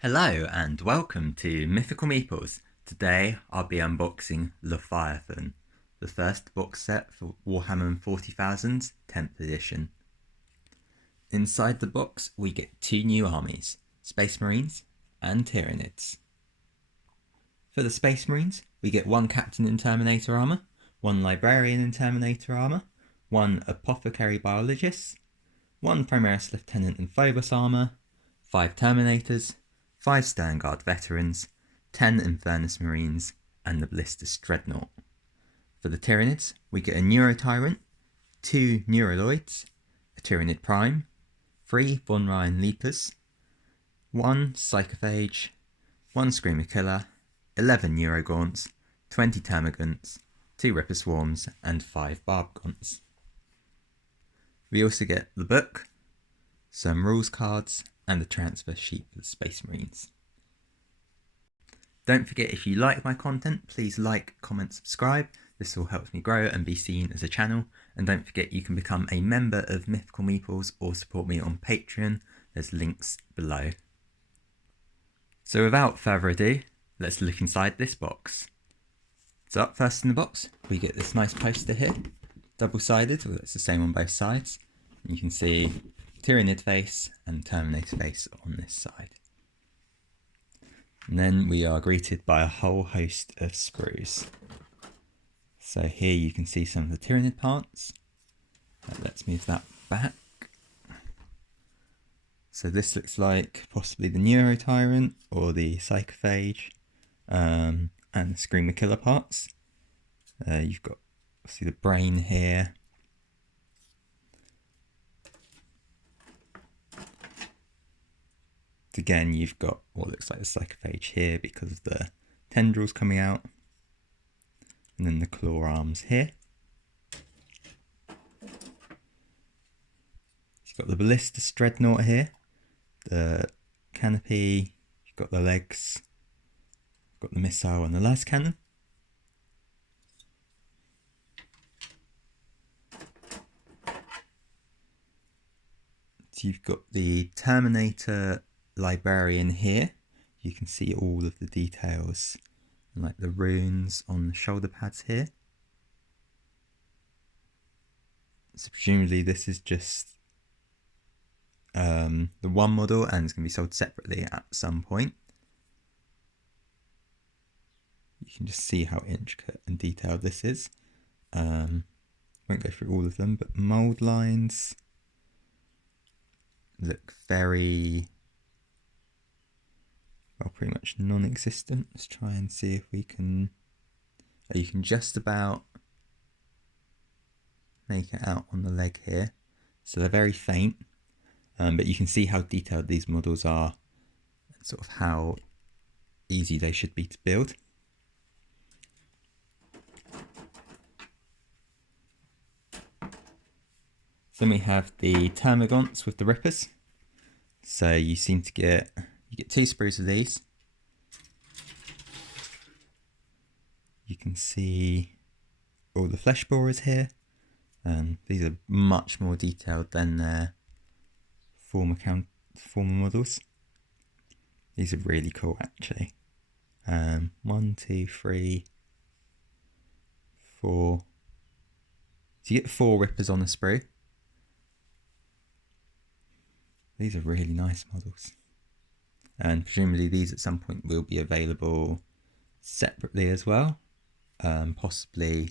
Hello and welcome to Mythical Meeples. Today I'll be unboxing Leviathan, the first box set for Warhammer 40,000's 10th edition. Inside the box we get two new armies, Space Marines and Tyranids. For the Space Marines we get one Captain in Terminator armour, one Librarian in Terminator armour, one Apothecary Biologist, one Primaris Lieutenant in Phobos armour, 5 Terminators, 5 Sternguard veterans, 10 Infernus Marines, and the Ballistus Dreadnought. For the Tyranids, we get a Neurotyrant, 2 Neuroloids, a Tyranid Prime, 3 Von Ryan Leapers, 1 Psychophage, 1 Screamer Killer, 11 Neurogaunts, 20 Termagants, 2 Ripper Swarms, and 5 Barbgaunts. We also get the book, some rules cards, and the transfer sheet for the Space Marines. Don't forget, if you like my content, please like, comment, subscribe. This all helps me grow and be seen as a channel. And don't forget, you can become a member of Mythical Meeples or support me on Patreon. There's links below. So without further ado, let's look inside this box. So up first in the box, we get this nice poster here, double-sided, well, it's the same on both sides. And you can see Tyranid face and Terminator face on this side. And then we are greeted by a whole host of sprues. So here you can see some of the Tyranid parts. Let's move that back. So this looks like possibly the Neurotyrant or the Psychophage and the Screamer Killer parts. You've got obviously the brain here. Again, you've got what looks like the Psychophage here because of the tendrils coming out, and then the claw arms here. You've got the Ballistus Dreadnought here, the canopy, you've got the legs, you've got the missile and the las cannon. So you've got the Terminator Librarian here. You can see all of the details, like the runes on the shoulder pads here. So presumably this is just the one model and it's going to be sold separately at some point. You can just see how intricate and detailed this is. Won't go through all of them, but mould lines look very, well, pretty much non-existent. Let's try and see if we can, you can just about make it out on the leg here. So they're very faint, but you can see how detailed these models are and sort of how easy they should be to build. Then we have the Termagants with the Rippers. So you seem to get, you get 2 sprues of these. You can see all the flesh borers here. These are much more detailed than their former models. These are really cool actually. 1, 2, 3, 4. So you get 4 Rippers on a sprue. These are really nice models. And presumably these at some point will be available separately as well. Possibly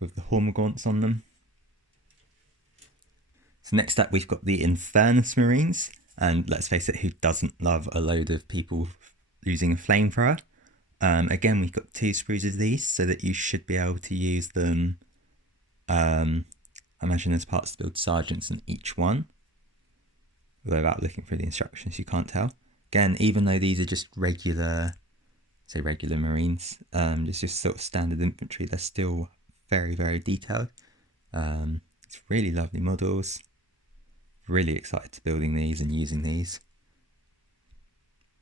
with the Termagants on them. So next up we've got the Infernus Marines. And let's face it, who doesn't love a load of people using a flamethrower? Again, we've got 2 sprues of these so that you should be able to use them, I imagine as parts to build sergeants in each one. Although without looking through the instructions you can't tell. Again, even though these are just regular, say regular Marines, just sort of standard infantry, they're still very, very detailed. It's really lovely models. Really excited to building these and using these.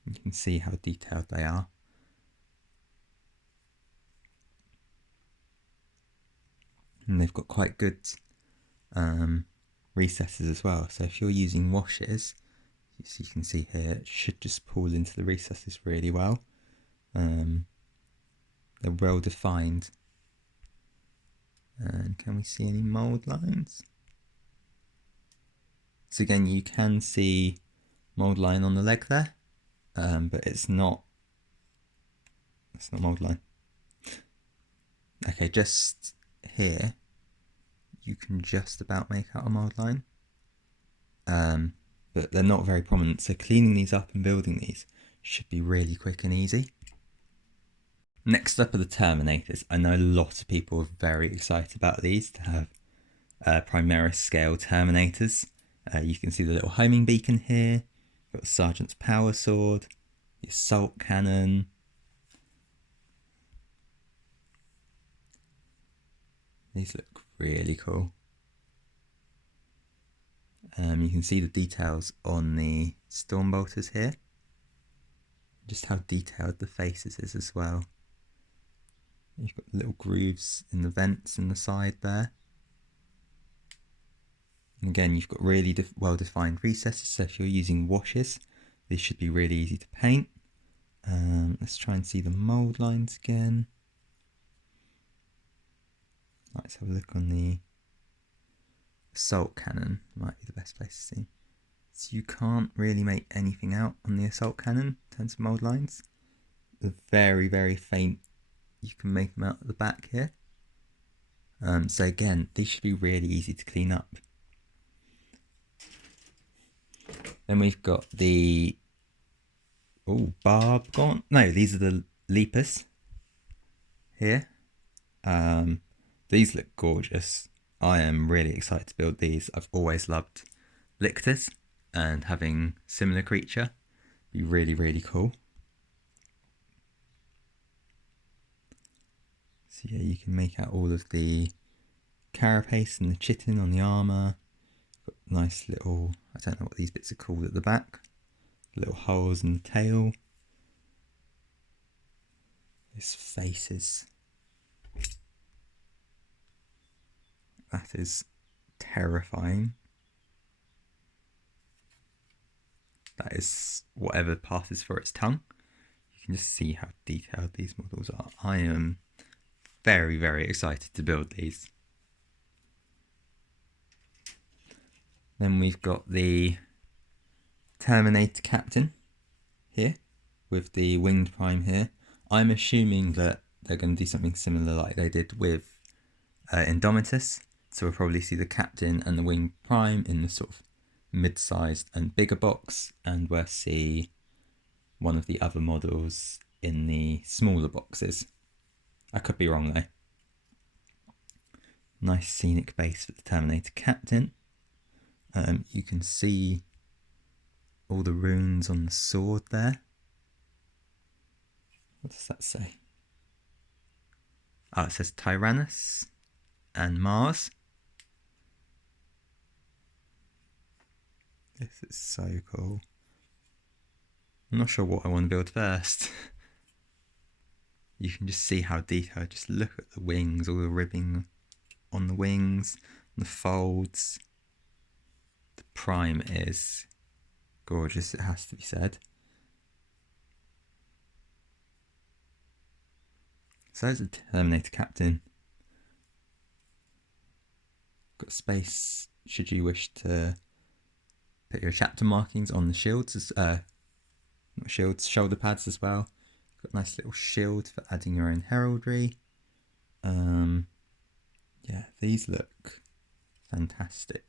You can see how detailed they are. And they've got quite good recesses as well. So if you're using washes, So you can see here, it should just pull into the recesses really well. They're well defined. And can we see any mould lines? So again, you can see mould line on the leg there, but it's not mould line. Okay, just here, you can just about make out a mould line, but they're not very prominent. So cleaning these up and building these should be really quick and easy. Next up are the Terminators. I know a lot of people are very excited about these to have Primaris scale Terminators. You can see the little homing beacon here. You've got the Sergeant's Power Sword, the Assault Cannon. These look really cool. You can see the details on the Stormbolters here. Just how detailed the faces is as well. You've got little grooves in the vents in the side there. And again, you've got really well-defined recesses, so if you're using washes, these should be really easy to paint. Let's try and see the mould lines again. Let's have a look on the Assault Cannon, might be the best place to see. So you can't really make anything out on the Assault Cannon in terms of mould lines. They're very, very faint. You can make them out at the back here. So again, these should be really easy to clean up. Then we've got the Barb Gaunt. No, these are the Leapers here. These look gorgeous. I am really excited to build these. I've always loved Lictors, and having similar creature be really, really cool. So yeah, you can make out all of the carapace and the chitin on the armour. Got nice little, I don't know what these bits are called at the back. Little holes in the tail. His faces. That is terrifying. That is whatever passes for its tongue. You can just see how detailed these models are. I am very, very excited to build these. Then we've got the Terminator Captain here with the Winged Prime here. I'm assuming that they're going to do something similar like they did with Indomitus. So we'll probably see the Captain and the Winged Prime in the sort of mid-sized and bigger box, and we'll see one of the other models in the smaller boxes. I could be wrong though. Nice scenic base for the Terminator Captain. You can see all the runes on the sword there. What does that say? Oh, it says Tyranids and Mars. This is so cool. I'm not sure what I want to build first. You can just see how detailed. Just look at the wings, all the ribbing on the wings, the folds. The Prime is gorgeous, it has to be said. So there's a Terminator Captain. Got space should you wish to put your chapter markings on the shields, not shields, shoulder pads as well. Got a nice little shield for adding your own heraldry. Yeah, these look fantastic.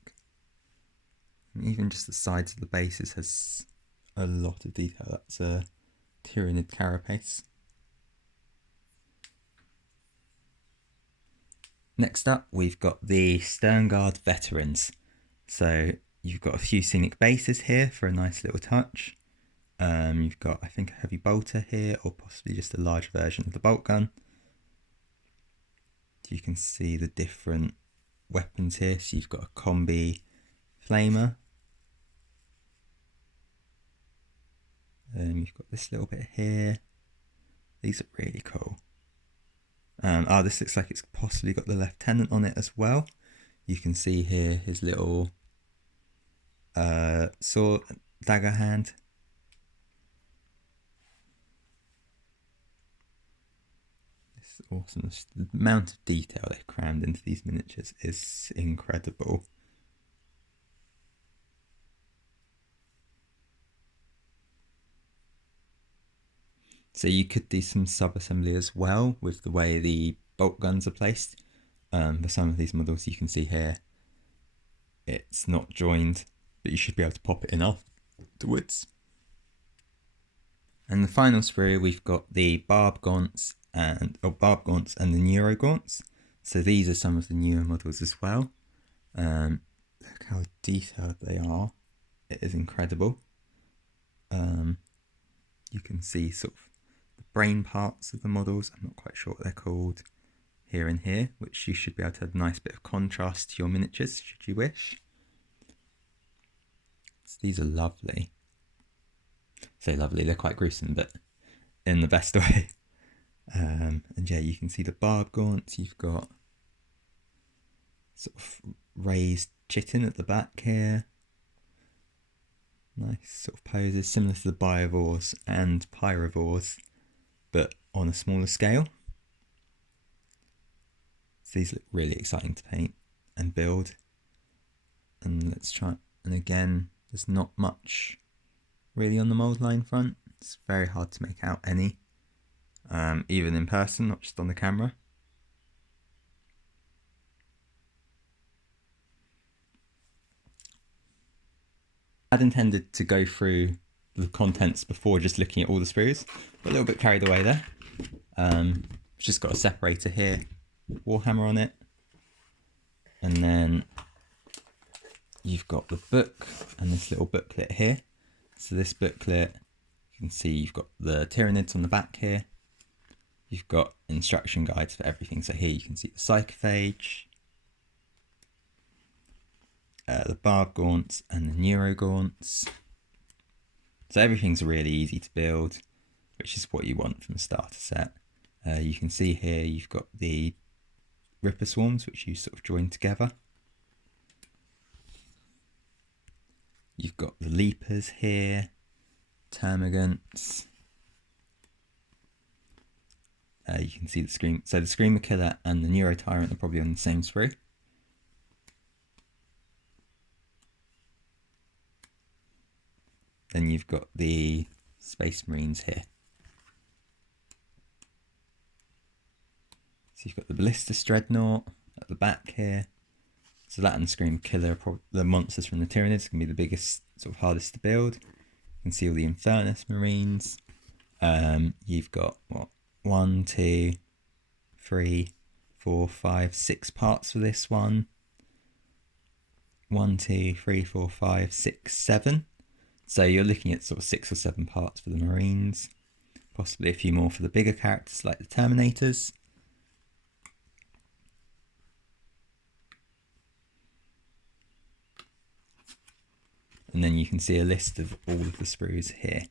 And even just the sides of the bases has a lot of detail. That's a Tyranid carapace. Next up, we've got the Sternguard Veterans. So you've got a few scenic bases here for a nice little touch. You've got, I think, a heavy bolter here, or possibly just a large version of the bolt gun. You can see the different weapons here. So you've got a combi flamer. You've got this little bit here. These are really cool. This looks like it's possibly got the lieutenant on it as well. You can see here his little sword, dagger hand. It's awesome. The amount of detail they've crammed into these miniatures is incredible. So you could do some sub-assembly as well with the way the bolt guns are placed. For some of these models you can see here, it's not joined, but you should be able to pop it in afterwards. And the final sprue, we've got the barb gaunts and the neuro gaunts. So these are some of the newer models as well. Look how detailed they are. It is incredible. You can see sort of the brain parts of the models. I'm not quite sure what they're called here and here, which you should be able to add a nice bit of contrast to your miniatures should you wish. So these are lovely. So lovely, they're quite gruesome, but in the best way. And yeah, you can see the barb gaunts. You've got sort of raised chitin at the back here. Nice sort of poses, similar to the biovores and pyrovores, but on a smaller scale. So these look really exciting to paint and build. And let's try, and again, there's not much really on the mould line front. It's very hard to make out any, even in person, not just on the camera. I had intended to go through the contents before just looking at all the sprues, but a little bit carried away there. It's just got a separator here, Warhammer on it, and then you've got the book and this little booklet here. So this booklet, you can see you've got the Tyranids on the back here. You've got instruction guides for everything. So here you can see the Psychophage, the barb gaunts and the neuro gaunts. So everything's really easy to build, which is what you want from the starter set. You can see here you've got the Ripper Swarms, which you sort of join together. You've got the Leapers here, Termagants. You can see the Scream. So the Screamer Killer and the Neurotyrant are probably on the same sprue. Then you've got the Space Marines here. So you've got the Ballistus Dreadnought at the back here. So that and Scream Killer are probably the monsters from the Tyranids, can be the biggest, sort of hardest to build. You can see all the Infernus Marines. You've got what, 1, 2, 3, 4, 5, 6 parts for this one. 1, 2, 3, 4, 5, 6, 7. So you're looking at sort of 6 or 7 parts for the Marines, possibly a few more for the bigger characters like the Terminators. And then you can see a list of all of the sprues here.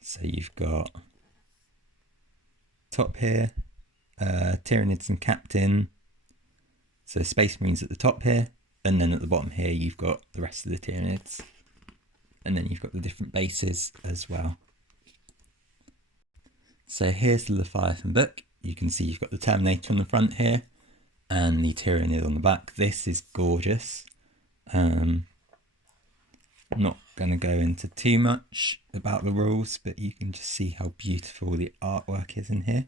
So you've got top here, Tyranids and Captain. So Space Marines at the top here, and then at the bottom here you've got the rest of the Tyranids. And then you've got the different bases as well. So here's the Leviathan book. You can see you've got the Terminator on the front here and the Tyranid on the back. This is gorgeous. I'm not going to go into too much about the rules, but you can just see how beautiful the artwork is in here.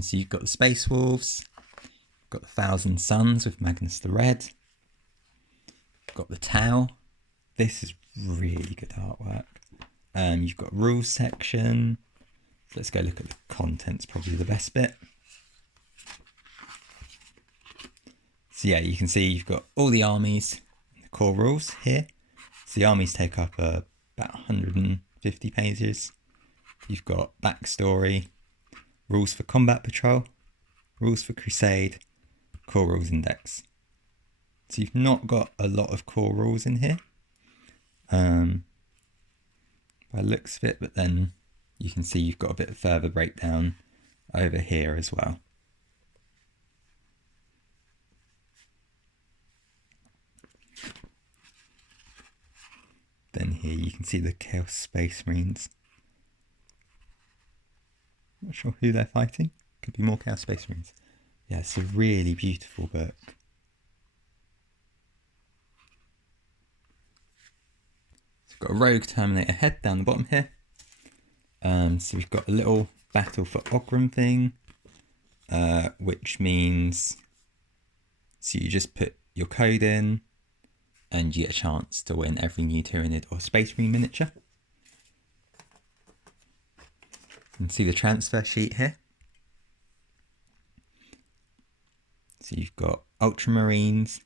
So you've got the Space Wolves, you've got the Thousand Suns with Magnus the Red, you've got the Tau. This is really good artwork. You've got rules section. So let's go look at the contents, probably the best bit. So yeah, you can see you've got all the armies, the core rules here. So the armies take up about 150 pages. You've got backstory, rules for combat patrol, rules for crusade, core rules index. So you've not got a lot of core rules in here. By the looks of it, but then you can see you've got a bit of further breakdown over here as well. Then here you can see the Chaos Space Marines. Not sure who they're fighting. Could be more Chaos Space Marines. Yeah, it's a really beautiful book. So we've got a rogue Terminator head down the bottom here. So we've got a little battle for Ogram thing, which means so you just put your code in and you get a chance to win every new Tyranid or Space Marine miniature. You can see the transfer sheet here. So you've got Ultramarines,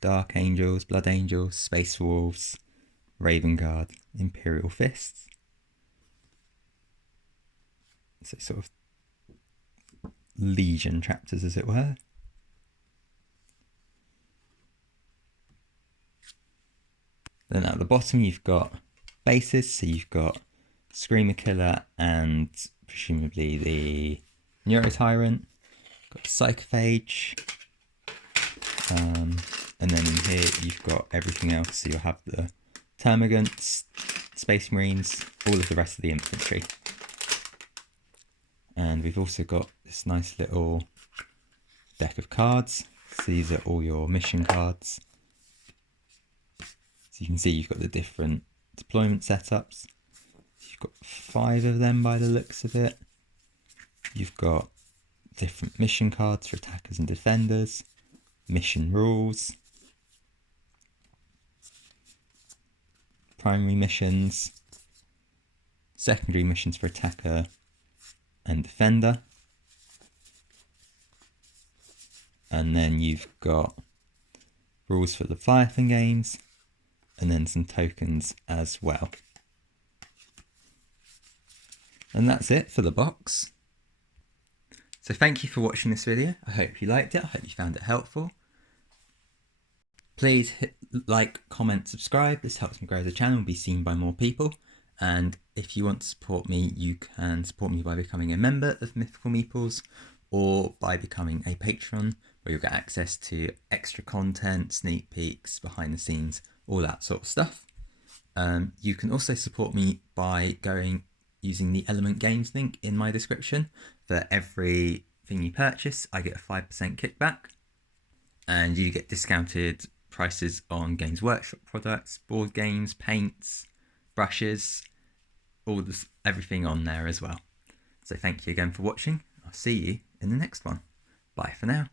Dark Angels, Blood Angels, Space Wolves, Raven Guard, Imperial Fists. So sort of Legion chapters, as it were. Then at the bottom you've got bases, so you've got Screamer Killer and presumably the Neurotyrant, got Psychophage, and then in here you've got everything else, so you'll have the Termagants, Space Marines, all of the rest of the infantry. And we've also got this nice little deck of cards, so these are all your mission cards. So you can see you've got the different deployment setups. You've got 5 of them by the looks of it. You've got different mission cards for attackers and defenders, mission rules, primary missions, secondary missions for attacker and defender, and then you've got rules for the Leviathan games, and then some tokens as well. And that's it for the box. So thank you for watching this video. I hope you liked it. I hope you found it helpful. Please hit like, comment, subscribe. This helps me grow the channel and be seen by more people. And if you want to support me, you can support me by becoming a member of Mythical Meeples or by becoming a patron, where you'll get access to extra content, sneak peeks, behind the scenes, all that sort of stuff. You can also support me by using the Element Games link in my description. For every thing you purchase, I get a 5% kickback, and you get discounted prices on Games Workshop products, board games, paints, brushes, everything on there as well. So thank you again for watching. I'll see you in the next one. Bye for now.